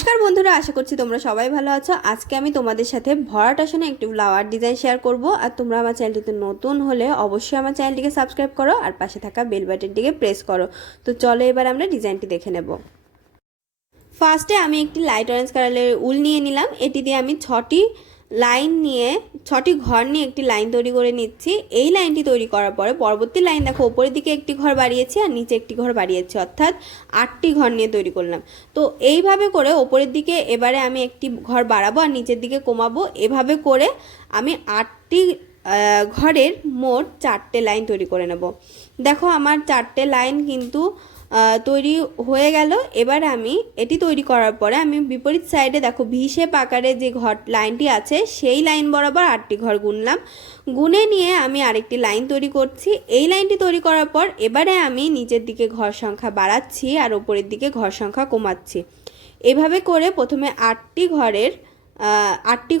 নমস্কার বন্ধুরা, আশা করছি তোমরা সবাই ভালো আছো। আজকে আমি তোমাদের সাথে ভরাট আসনে একটি ফ্লাওয়ার ডিজাইন শেয়ার করব। আর তোমরা আমার চ্যানেলটিতে নতুন হলে অবশ্যই আমার চ্যানেলটিকে সাবস্ক্রাইব করো আর পাশে থাকা বেল বাটনটিকে প্রেস করো। তো চলো এবার আমরা ডিজাইনটি দেখে নেব। ফার্স্টে আমি একটি লাইট অরেঞ্জ কালারের উল নিয়ে নিলাম। এটি দিয়ে আমি 6টি ঘর নিয়ে একটি লাইন তৈরি করে নিচ্ছি। এই লাইনটি তৈরি করার পরে পরবর্তী লাইন দেখো, উপরের দিকে একটি ঘর বাড়িয়েছি আর নিচে একটি ঘর বাড়িয়েছি, অর্থাৎ 8টি ঘর নিয়ে তৈরি করলাম। তো এইভাবে করে উপরের দিকে এবারে আমি একটি ঘর বাড়াবো আর নিচের দিকে কমাবো। এভাবে করে আমি 8টি ঘরের মোট 4টে লাইন তৈরি করে নেব। দেখো আমার 4টে লাইন কিন্তু তৈরি হয়ে গেল। এবার আমি এটি তৈরি করার পরে আমি বিপরীত সাইডে দেখো ভি শেপ আকারে যে ঘর লাইনটি আছে সেই লাইন বরাবর 8টি ঘর গুনলাম। গুনে নিয়ে আমি আরেকটি লাইন তৈরি করছি। এই লাইনটি তৈরি করার পর এবারে আমি নিচের দিকে ঘর সংখ্যা বাড়াচ্ছি আর উপরের দিকে ঘর সংখ্যা কমাচ্ছি। এভাবে করে প্রথমে 8টি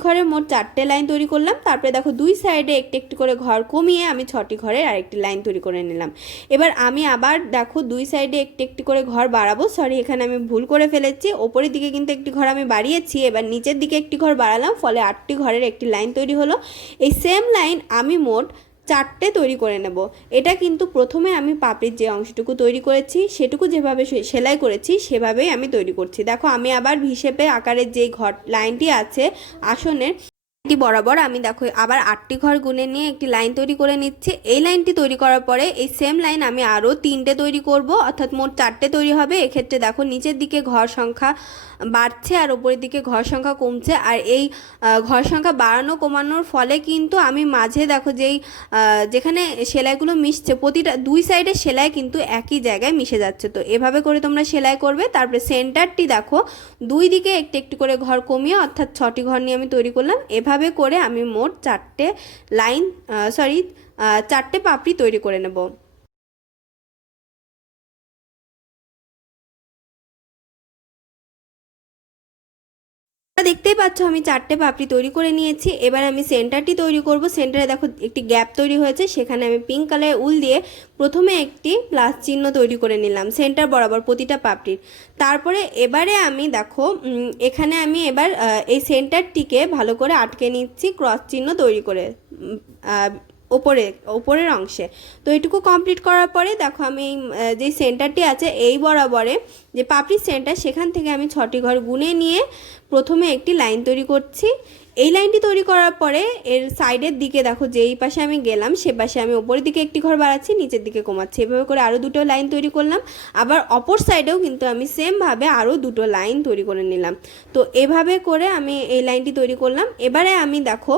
ঘরের মোট 4টে লাইন তৈরি করলাম। তারপরে দেখো দুই সাইডে একটি একটি করে ঘর কমিয়ে আমি 6টি ঘরের আরেকটি লাইন তৈরি করে নিলাম। এবার আমি আবার দেখো দুই সাইডে একটি একটি করে ঘর বাড়াবো। সরি, এখানে আমি ভুল করে ফেলেছি। ওপরের দিকে কিন্তু একটি ঘর আমি বাড়িয়েছি, এবার নিচের দিকে একটি ঘর বাড়ালাম, ফলে 8টি ঘরের একটি লাইন তৈরি হলো। এই সেম লাইন আমি মোট 4টে তৈরি করে নেব। এটা কিন্তু প্রথমে আমি পাপড়ির যে অংশটুকু তৈরি করেছি সেটুকু যেভাবে সেলাই করেছি সেভাবেই আমি তৈরি করছি। দেখো আমি আবার ভি শেপের আকারের যেই ঘর লাইনটি আছে আসনের বরাবর আমি দেখো আবার 8টি ঘর গুনে নিয়ে একটি লাইন তৈরি করে নিচ্ছি। এই লাইনটি তৈরি করার পরে এই সেম লাইন আমি আরও 3টে তৈরি করব, অর্থাৎ মোট 4টে তৈরি হবে। এক্ষেত্রে দেখো নিচের দিকে ঘর সংখ্যা বাড়ছে আর উপরের দিকে ঘর সংখ্যা কমছে। আর এই ঘর সংখ্যা বাড়ানো কমানোর ফলে কিন্তু আমি মাঝে দেখো যেখানে সেলাইগুলো মিশছে প্রতিটা দুই সাইডে সেলাই কিন্তু একই জায়গায় মিশে যাচ্ছে। তো এভাবে করে তোমরা সেলাই করবে। তারপরে সেন্টারটি দেখো দুই দিকে একটু একটু করে ঘর কমিয়ে অর্থাৎ 6টি ঘর নিয়ে আমি তৈরি করলাম। এভাবে করে আমি মোট 4টে পাপড়ি তৈরি করে নেব। দেখতেই পাচ্ছ আমি 4টে পাপড়ি তৈরি করে নিয়েছি। এবার আমি সেন্টারটি তৈরি করব। সেন্টারে দেখো একটি গ্যাপ তৈরি হয়েছে, সেখানে আমি পিঙ্ক কালারের উল দিয়ে প্রথমে একটি প্লাস চিহ্ন তৈরি করে নিলাম সেন্টার বরাবর প্রতিটা পাপড়ির। তারপরে এবারে আমি দেখো এখানে আমি এবার এই সেন্টারটিকে ভালো করে আটকে নিচ্ছি ক্রস চিহ্ন তৈরি করে ওপরের অংশে। তো এইটুকু কমপ্লিট করার পরে দেখো আমি যে সেন্টারটি আছে এই বরাবরে যে পাপড়ির সেন্টার সেখান থেকে আমি 6টি ঘর গুনে নিয়ে প্রথমে একটি লাইন তৈরি করছি। এই লাইনটি তৈরি করার পরে এর সাইডের দিকে দেখো যেই পাশে আমি গেলাম সে পাশে আমি ওপরের দিকে একটি ঘর বাড়াচ্ছি, নিচের দিকে কমাচ্ছি। এভাবে করে আরও 2টো লাইন তৈরি করলাম। আবার অপর সাইডেও কিন্তু আমি সেমভাবে আরও 2টো লাইন তৈরি করে নিলাম। তো এভাবে করে আমি এই লাইনটি তৈরি করলাম। এবারে আমি দেখো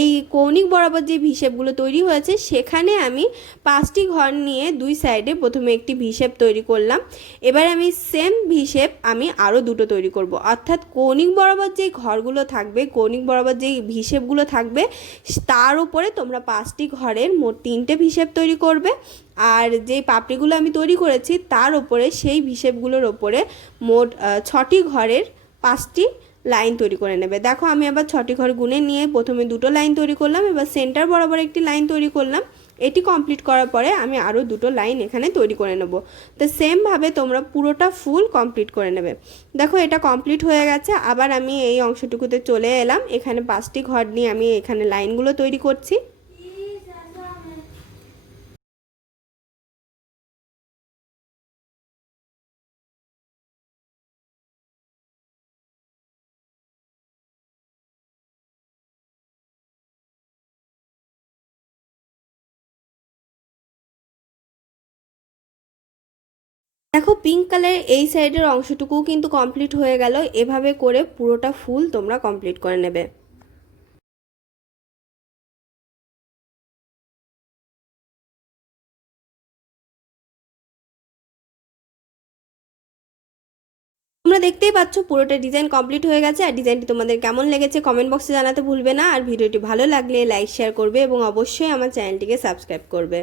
এই কৌণিক বরাবর যে ভিশেপগুলো তৈরি হয়েছে সেখানে আমি 5টি ঘর নিয়ে দুই সাইডে প্রথমে একটি ভিশেপ তৈরি করলাম। এবারে আমি সেম ভিশেপ আমি আরও 2টো তৈরি করব, অর্থাৎ কৌণিক বরাবর যে ঘরগুলো থাকবে, কৌণিক বরাবর যেই ভিশেপগুলো থাকবে তার উপরে তোমরা 5টি ঘরের মোট 3টে ভিশেপ তৈরি করবে। আর যেই পাপড়িগুলো আমি তৈরি করেছি তার উপরে সেই ভিশেপগুলোর ওপরে মোট 6টি ঘরের 5টি লাইন তৈরি করে নেবে। দেখো আমি আবার 6টি ঘর গুনে নিয়ে প্রথমে 2টো লাইন তৈরি করলাম, এবার সেন্টার বরাবর একটি লাইন তৈরি করলাম। এটি কমপ্লিট করার পরে আমি আরও 2টো লাইন এখানে তৈরি করে নেব। তো সেমভাবে তোমরা পুরোটা ফুল কমপ্লিট করে নেবে। দেখো এটা কমপ্লিট হয়ে গেছে। আবার আমি এই অংশটুকুতে চলে এলাম, এখানে 5টি ঘর নিয়ে আমি এখানে লাইনগুলো তৈরি করছি। দেখো পিঙ্ক কালারের এই সাইডের অংশটুকু কিন্তু কমপ্লিট হয়ে গেল। এভাবে করে পুরোটা ফুল তোমরা কমপ্লিট করে নেবে। তোমরা দেখতেই পাচ্ছ পুরোটা ডিজাইন কমপ্লিট হয়ে গেছে। আর ডিজাইনটি তোমাদের কেমন লেগেছে কমেন্ট বক্সে জানাতে ভুলবে না। আর ভিডিওটি ভালো লাগলে লাইক শেয়ার করবে এবং অবশ্যই আমার চ্যানেলটিকে সাবস্ক্রাইব করবে।